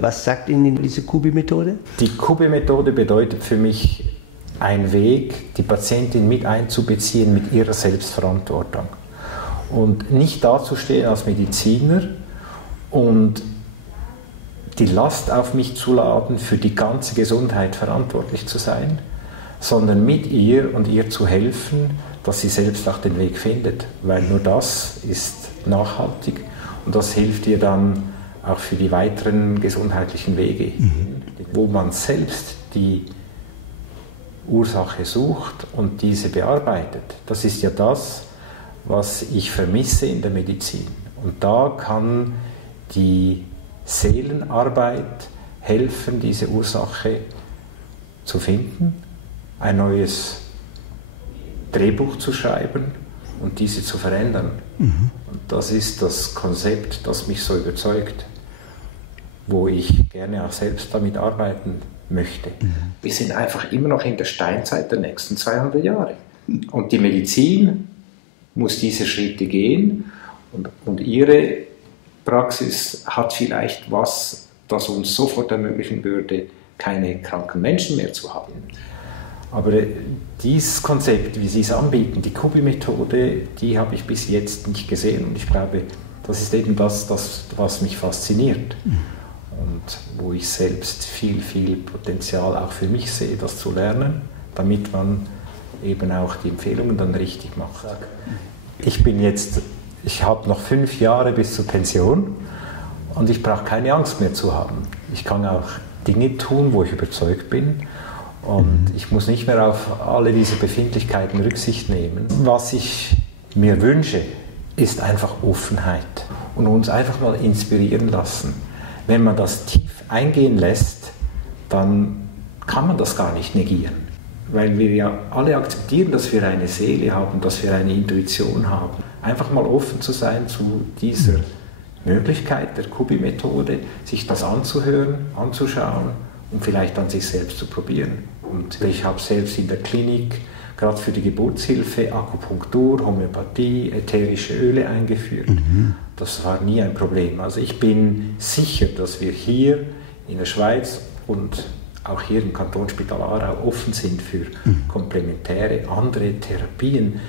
Was sagt Ihnen diese Kubi-Methode? Die Kubi-Methode bedeutet für mich ein Weg, die Patientin mit einzubeziehen mit ihrer Selbstverantwortung. Und nicht dazustehen als Mediziner und die Last auf mich zu laden, für die ganze Gesundheit verantwortlich zu sein, sondern mit ihr und ihr zu helfen, dass sie selbst auch den Weg findet. Weil nur das ist nachhaltig und das hilft ihr dann auch für die weiteren gesundheitlichen Wege, wo man selbst die Ursache sucht und diese bearbeitet. Das ist ja das, was ich vermisse in der Medizin. Und da kann die Seelenarbeit helfen, diese Ursache zu finden, ein neues Drehbuch zu schreiben und diese zu verändern. Und das ist das Konzept, das mich so überzeugt, wo ich gerne auch selbst damit arbeiten möchte. Wir sind einfach immer noch in der Steinzeit der nächsten 200 Jahre. Und die Medizin muss diese Schritte gehen und ihre Praxis hat vielleicht was, das uns sofort ermöglichen würde, keine kranken Menschen mehr zu haben. Aber dieses Konzept, wie Sie es anbieten, die Kubi-Methode, die habe ich bis jetzt nicht gesehen. Und ich glaube, das ist eben das, was mich fasziniert. Und wo ich selbst viel Potenzial auch für mich sehe, das zu lernen, damit man eben auch die Empfehlungen dann richtig macht. Ich habe noch 5 Jahre bis zur Pension und ich brauche keine Angst mehr zu haben. Ich kann auch Dinge tun, wo ich überzeugt bin und ich muss nicht mehr auf alle diese Befindlichkeiten Rücksicht nehmen. Was ich mir wünsche, ist einfach Offenheit und uns einfach mal inspirieren lassen. Wenn man das tief eingehen lässt, dann kann man das gar nicht negieren. Weil wir ja alle akzeptieren, dass wir eine Seele haben, dass wir eine Intuition haben. Einfach mal offen zu sein zu dieser Möglichkeit der Kubi-Methode, sich das anzuhören, anzuschauen und vielleicht an sich selbst zu probieren. Und ich habe selbst in der Klinik, gerade für die Geburtshilfe, Akupunktur, Homöopathie, ätherische Öle eingeführt. Das war nie ein Problem. Also ich bin sicher, dass wir hier in der Schweiz und auch hier im Kantonsspital Aarau offen sind für komplementäre, andere Therapien,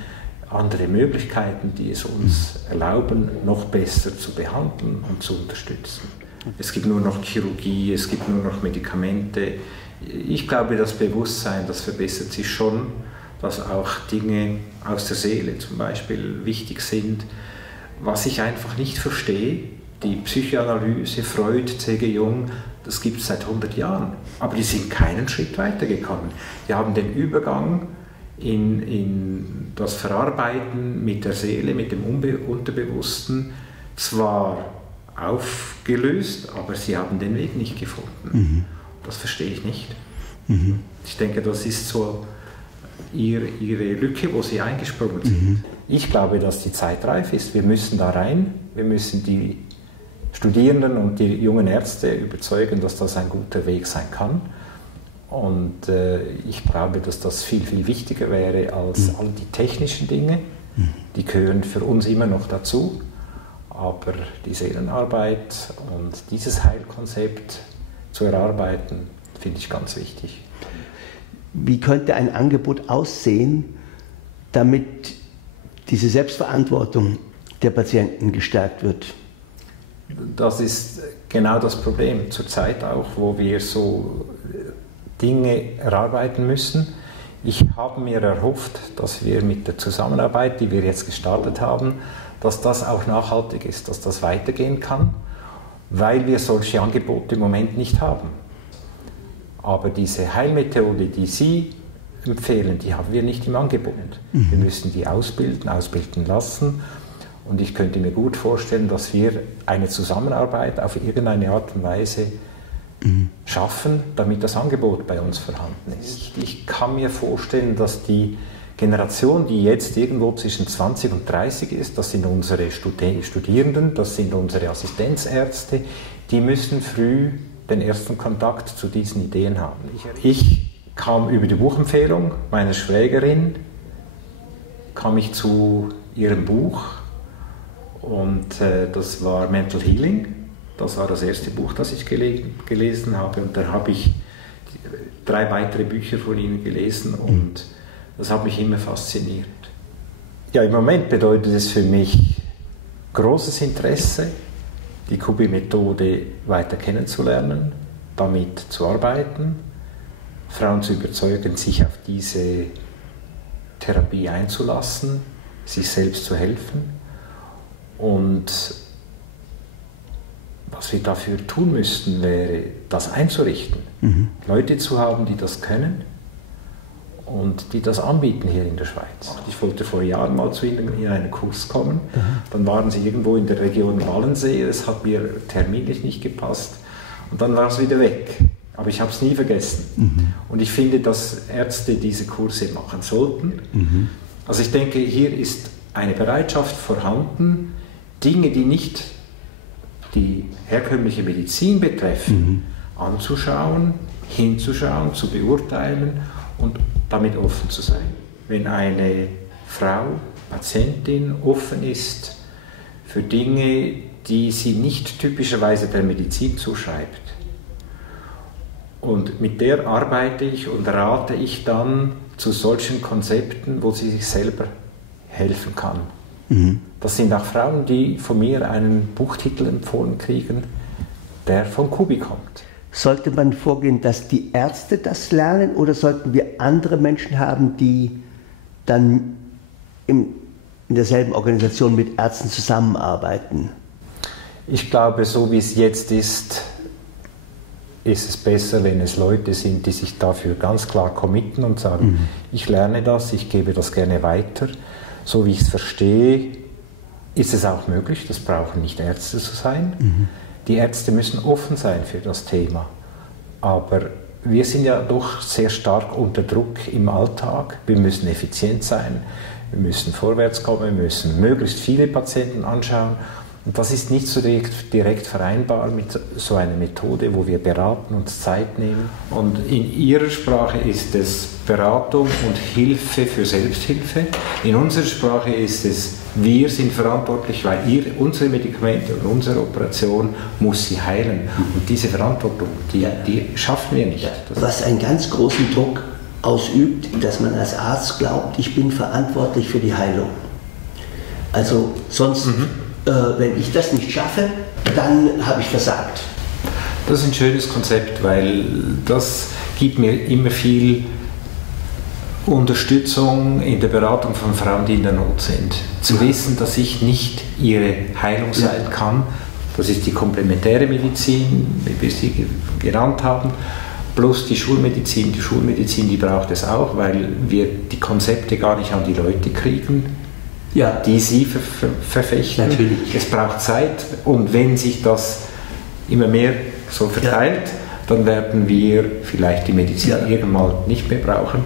andere Möglichkeiten, die es uns erlauben, noch besser zu behandeln und zu unterstützen. Es gibt nur noch Chirurgie, es gibt nur noch Medikamente. Ich glaube, das Bewusstsein, das verbessert sich schon, dass auch Dinge aus der Seele zum Beispiel wichtig sind. Was ich einfach nicht verstehe, die Psychoanalyse, Freud, C.G. Jung, das gibt es seit 100 Jahren. Aber die sind keinen Schritt weitergekommen. Die haben den Übergang in das Verarbeiten mit der Seele, mit dem Unterbewussten zwar aufgelöst, aber sie haben den Weg nicht gefunden. Das verstehe ich nicht. Ich denke, das ist so ihre Lücke, wo sie eingesprungen sind. Ich glaube, dass die Zeit reif ist. Wir müssen da rein. Wir müssen die Studierenden und die jungen Ärzte überzeugen, dass das ein guter Weg sein kann. Und ich glaube, dass das viel wichtiger wäre als all die technischen Dinge. Die gehören für uns immer noch dazu. Aber die Seelenarbeit und dieses Heilkonzept zu erarbeiten, finde ich ganz wichtig. Wie könnte ein Angebot aussehen, damit diese Selbstverantwortung der Patienten gestärkt wird? Das ist genau das Problem zurzeit auch, wo wir so Dinge erarbeiten müssen. Ich habe mir erhofft, dass wir mit der Zusammenarbeit, die wir jetzt gestartet haben, dass das auch nachhaltig ist, dass das weitergehen kann, weil wir solche Angebote im Moment nicht haben. Aber diese Heilmethode, die Sie empfehlen, die haben wir nicht im Angebot. Wir müssen die ausbilden lassen. Und ich könnte mir gut vorstellen, dass wir eine Zusammenarbeit auf irgendeine Art und Weise schaffen, damit das Angebot bei uns vorhanden ist. Ich kann mir vorstellen, dass die Generation, die jetzt irgendwo zwischen 20 und 30 ist, das sind unsere Studierenden, das sind unsere Assistenzärzte, die müssen früh den ersten Kontakt zu diesen Ideen haben. Ich kam über die Buchempfehlung meiner Schwägerin, kam ich zu ihrem Buch und das war Mental Healing. Das war das erste Buch, das ich gelesen habe. Und dann habe ich 3 weitere Bücher von Ihnen gelesen und das hat mich immer fasziniert. Ja, im Moment bedeutet es für mich großes Interesse, die Kubi-Methode weiter kennenzulernen, damit zu arbeiten, Frauen zu überzeugen, sich auf diese Therapie einzulassen, sich selbst zu helfen. Und was wir dafür tun müssten, wäre, das einzurichten. Leute zu haben, die das können und die das anbieten hier in der Schweiz. Ich wollte vor Jahren mal zu Ihnen in einen Kurs kommen. Dann waren Sie irgendwo in der Region Wallensee. Es hat mir terminlich nicht gepasst. Und dann war es wieder weg. Aber ich habe es nie vergessen. Und ich finde, dass Ärzte diese Kurse machen sollten. Also ich denke, hier ist eine Bereitschaft vorhanden, Dinge, die nicht die herkömmliche Medizin betreffen, anzuschauen, hinzuschauen, zu beurteilen und damit offen zu sein. Wenn eine Frau, Patientin, offen ist für Dinge, die sie nicht typischerweise der Medizin zuschreibt, und mit der arbeite ich und rate ich dann zu solchen Konzepten, wo sie sich selber helfen kann. Das sind auch Frauen, die von mir einen Buchtitel empfohlen kriegen, der von Kubi kommt. Sollte man vorgehen, dass die Ärzte das lernen oder sollten wir andere Menschen haben, die dann in derselben Organisation mit Ärzten zusammenarbeiten? Ich glaube, so wie es jetzt ist es besser, wenn es Leute sind, die sich dafür ganz klar committen und sagen, ich lerne das, ich gebe das gerne weiter. So wie ich es verstehe, ist es auch möglich, das brauchen nicht Ärzte zu sein. Die Ärzte müssen offen sein für das Thema. Aber wir sind ja doch sehr stark unter Druck im Alltag. Wir müssen effizient sein, wir müssen vorwärts kommen, wir müssen möglichst viele Patienten anschauen. Und das ist nicht so direkt vereinbar mit so einer Methode, wo wir beraten und Zeit nehmen. Und in Ihrer Sprache ist es Beratung und Hilfe für Selbsthilfe. In unserer Sprache ist es, wir sind verantwortlich, weil unsere Medikamente und unsere Operation muss sie heilen. Und diese Verantwortung, die schaffen wir nicht. Was einen ganz großen Druck ausübt, dass man als Arzt glaubt, ich bin verantwortlich für die Heilung. Also sonst... wenn ich das nicht schaffe, dann habe ich versagt. Das ist ein schönes Konzept, weil das gibt mir immer viel Unterstützung in der Beratung von Frauen, die in der Not sind. Zu wissen, dass ich nicht ihre Heilung sein kann, das ist die komplementäre Medizin, wie wir sie genannt haben, plus die Schulmedizin. Die Schulmedizin, die braucht es auch, weil wir die Konzepte gar nicht an die Leute kriegen. Die sie verfechten. Natürlich. Es braucht Zeit und wenn sich das immer mehr so verteilt, dann werden wir vielleicht die Medizin irgendwann nicht mehr brauchen.